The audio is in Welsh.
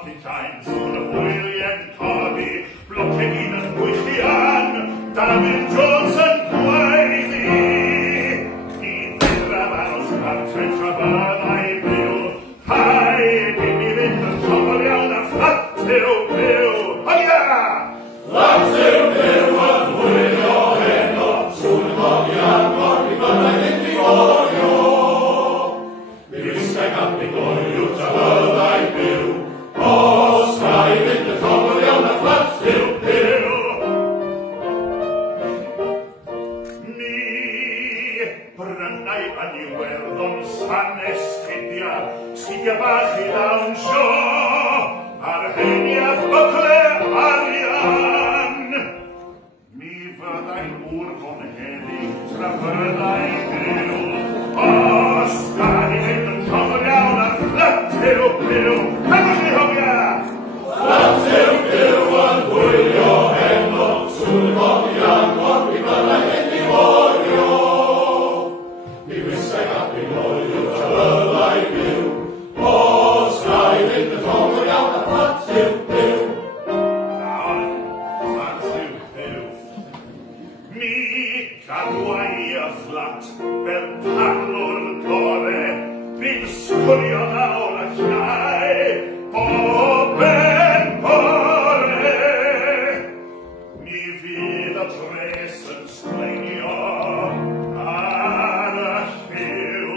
Capitains und William Carby blocken ihnen gwychian, David Johnson gwaeddi. I dderafaros cartref tra byddai byw, rhaid i mi fynd yn llofol iawn a fflat yw byw. Oia! Fflat yw byw yn hwyl o heno, sŵn cofian mor mi byddai fynd i orio. Mi wisgau gampi gorio tra byddai byw, os rhaid fynd yn llofol iawn a fflat yw byw. Brynau yn Iwerddon sanes sgidia bach i lawn sio, a'r heiniaeth byle arian. Mi fyddai'n wrgon heddi tra byddai'n byw, os da ni fynd yn llofol iawn ar fflat yw byw. Cagwch chi hofia! Fflat yw byw yn hwylio heno, sŵn cofian mor mi byddai fynd i orio. Mi wisgai gampi gorio tra byddai byw, os rhaid fynd yn llofol iawn a fflat yw byw. Fflat yw byw. Mi gadwai y fflat fel parlwr gore, fi'n sgwrio nawr a llai o ben bore. Mi fydd y dres yn sgleinio ar y lliw.